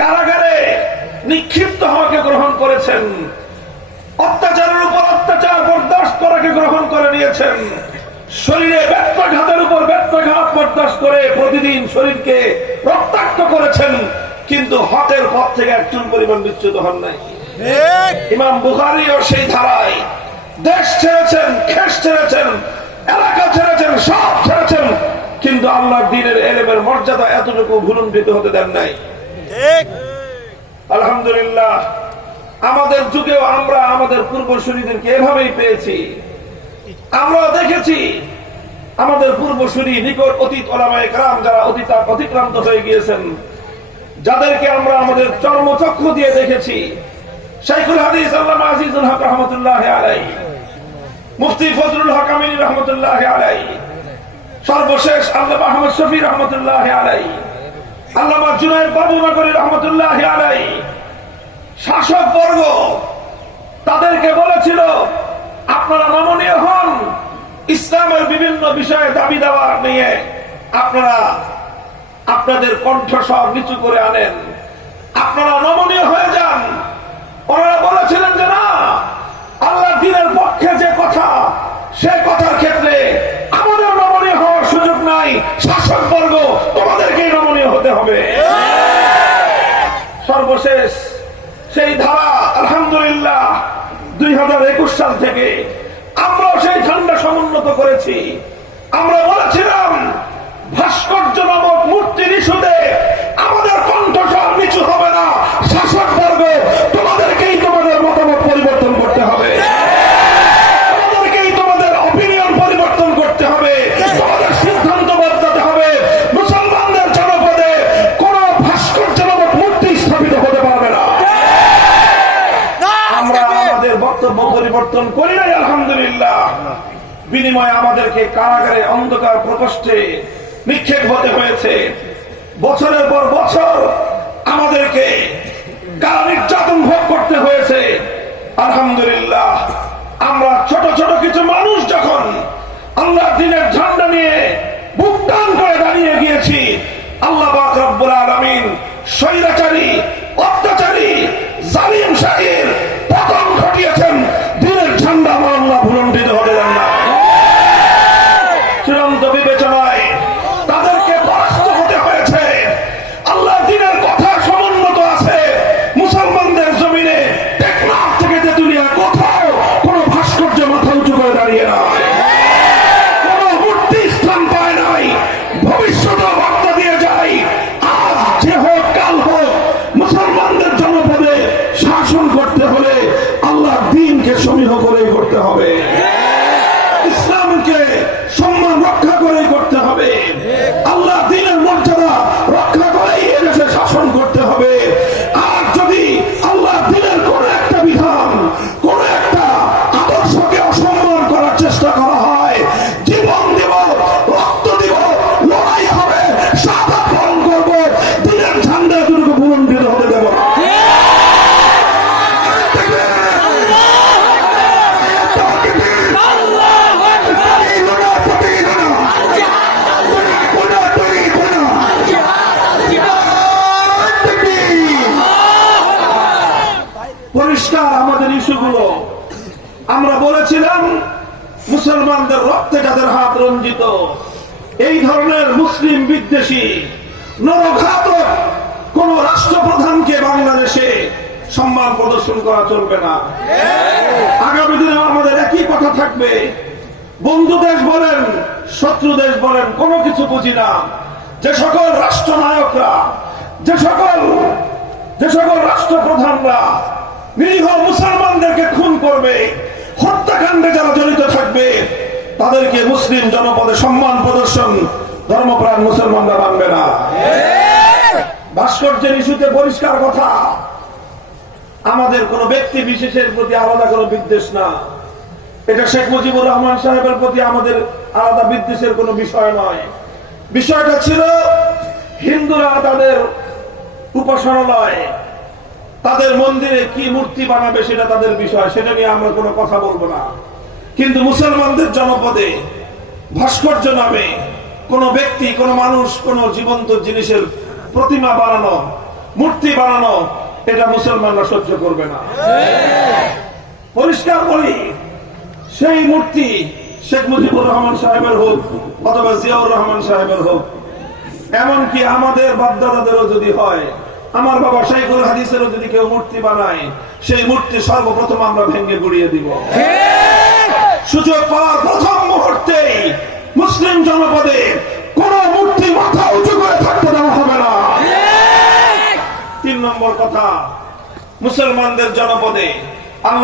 কারাগারে নিক্ষিপ্ত হওয়াকে গ্রহণ করেছেন, অত্যাচারের উপর অত্যাচার বরদাস্ত করাকে গ্রহণ করে নিয়েছেন, শরীরে ব্যথাঘাতের উপর ব্যথাঘাত বরদাস্ত করে প্রতিদিন শরীরকে রক্তাক্ত করেছেন, কিন্তু হকের পথ থেকে একচুল পরিমাণ বিচ্যুত হন নাই। ইমাম বুখারীও সেই ধারায় দেশ ছেড়েছেন, খেস ছেড়েছেন, এলাকা ছেড়েছেন, সব ছেড়েছেন, কিন্তু আল্লাহর দ্বীনের ইলমের মর্যাদা এতটুকু ভুলুণ্ঠিত হতে দেন নাই। আলহামদুলিল্লাহ, আমাদের যুগেও আমরা আমাদের পূর্বসূরীদেরকে এভাবেই পেয়েছি। আমরা দেখেছি আমাদের পূর্বসূরী নিকট অতীত ওলামায়ে কেরাম যারা অতিক্রান্ত হয়ে গিয়েছেন, যাদেরকে আমরা আমাদের চর্মচক্ষু দিয়ে দেখেছি। শাইখুল হাদিস আল্লামা আজিজুল হক রহমতুল্লাহি আলাইহি, মুফতি ফজলুল হক আমিনী রহমতুল্লাহি আলাইহি, সর্বশেষ আল্লামা আহমদ শফি রহমতুল্লাহি আলাইহি, আল্লামা জুনায়েদ বাবুনগরী রহমতুল্লাহি আলাইহি, শাসক বর্গ তাদেরকে বলেছিল আপনারা নমনীয় হন, ইসলামের বিভিন্ন বিষয়ে দাবি দাওয়া নিয়ে আপনারা আপনাদের কণ্ঠস্বর নিচু করে আনেন, আপনারা নমনীয় হয়ে যান। ওনারা বলেছিলেন যে না, আল্লাহর দ্বীনের পক্ষে যে কথা, সে কথার ক্ষেত্রে আমাদের নমনীয় হওয়ার সুযোগ নাই, শাসক বর্গ তোমাদেরকেই নমনীয় হতে হবে। সর্বশেষ সেই ধারা আলহামদুলিল্লাহ 2021 সাল থেকে আমরাও সেই ঝান্ডা সমুন্নত করেছি। আমরা বলেছিলাম ভাস্কর্য নামক মূর্তির ইস্যুতে আমাদের কণ্ঠস্বর নিচু হবে না, শাসক বর্গ তোমাদেরকেই তোমাদের মতামত পরিবর্তন করতে হবে, তোমাদেরকেই তোমাদের অপিনিয়ন পরিবর্তন করতে হবে, তোমাদের সিদ্ধান্ত বদলাতে হবে। মুসলমানদের জনপদে কোন ভাস্কর্য নামক মূর্তি স্থাপিত হতে পারবে না। আমরা আমাদের বক্তব্য পরিবর্তন করি নাই আলহামদুলিল্লাহ। বিনিময়ে আমাদেরকে কারাগারে অন্ধকার প্রকোষ্ঠে নিক্ষেপ হতে হয়েছে। বছরের পর বছর আমাদেরকে কারা নির্যাতন ভোগ করতে হয়েছে। আলহামদুলিল্লাহ, আমরা ছোট ছোট কিছু মানুষ যখন আল্লাহর দ্বীনের ঝান্ডা নিয়ে বুক টান করে দাঁড়িয়ে গিয়েছি, আল্লাহ পাক রব্বুল আলামিন স্বৈরাচারী, অত্যাচারী, জালিম শাহের পতন ঘটিয়েছেন। দ্বীনের ঝান্ডা আমার আল্লাহ ভুলুণ্ঠিত হতে দেন না। চূড়ান্ত বিবেচনায় তাদেরকে পরাস্ত হতে হয়েছে। আল্লাহ দ্বীনের কথা সমুন্নত আছে। মুসলমানদের জমিনে টেকনাফ থেকে তেতুলিয়া কোথাও কোন ভাস্কর্য মাথা উঁচু করে দাঁড়িয়ে নাই, কোন মূর্তি স্থান পায় নাই। ভবিষ্যতে বার্তা দিয়ে যায়, আজ যে হোক কাল হোক, মুসলমানদের জনপদে শাসন করতে হলে আল্লাহর দ্বীনকে সমীহ করেই করতে হবে, ইসলামকে সম্মান রক্ষা করেই করতে হবে, আল্লাহ দ্বীনের মর্যাদা রক্ষা করেই এদেশে শাসন করতে হবে। আর যদি আল্লাহ দ্বীনের কোন একটা বিধান, কোন একটা আদর্শকে অসম্মান করার চেষ্টা করা হয়, জীবন দেব, রক্ত দিব, লড়াই হবে, শাহাদাত বরণ করব, দ্বীনের ঝান্ডা এতটুকু ভুলুণ্ঠিত হতে দেব না। পরিষ্কার আমাদের ইস্যুগুলো। আমরা বলেছিলাম মুসলমানদের রক্তে যাদের হাত রঞ্জিত, এই ধরনের মুসলিম বিদ্বেষী নরঘাতক কোন রাষ্ট্রপ্রধানকে বাংলাদেশে সম্মান প্রদর্শন করা চলবে না। আগামী দিনে আমাদের একই কথা থাকবে। বন্ধু দেশ বলেন, শত্রু দেশ বলেন, কোনো কিছু বুঝি না। যে সকল রাষ্ট্রনায়করা, যে সকল রাষ্ট্রপ্রধানরা নিরীহ মুসলমানদেরকে খুন করবে, হত্যাকাণ্ডে যারা জড়িত থাকবে, তাদেরকে মুসলিম জনপদে সম্মান প্রদর্শন ধর্মপ্রাণ মুসলমানরা মানবে না। ভাস্কর্যের ইস্যুতে পরিষ্কার কথা, আমাদের কোন ব্যক্তি বিশেষের প্রতি আলাদা কোনো বিদ্বেষ না। এটা শেখ মুজিবুর রহমান সাহেবের প্রতি আমাদের আলাদা বিদ্বেষের কোনো বিষয় নয়। বিষয়টা ছিল হিন্দুরা তাদের উপাসনালয়, তাদের মন্দিরে কি মূর্তি বানাবে সেটা তাদের বিষয়, সেটা নিয়ে আমরা কোনো কথা বলবো না। কিন্তু মুসলমানদের জনপদে ভাস্কর্য নামে কোন ব্যক্তি, কোন মানুষ, কোন জীবন্ত জিনিসের প্রতিমা বানানো, মূর্তি বানানো, এটা মুসলমানরা সহ্য করবে না। পরিষ্কার বলি, সেই মূর্তি শেখ মুজিবুর রহমান সাহেবের হোক অথবা জিয়াউর রহমান সাহেবের হোক, এমনকি আমাদের বাপদাদাদেরও যদি হয়, আমার বাবা শাইখুল হাদিসেরও যদি কেউ মূর্তি বানায়, সেই মূর্তি সর্বপ্রথম আমরা ভেঙে গুড়িয়ে দিব। সুযোগ পাওয়ার প্রথম মুহূর্তেই মুসলিম জনপদে কোন মূর্তি মাথা উঁচু করে থাকতে দেওয়া হবে না। 3 নম্বর কথা, মুসলমানদের জনপদে আল্লাহ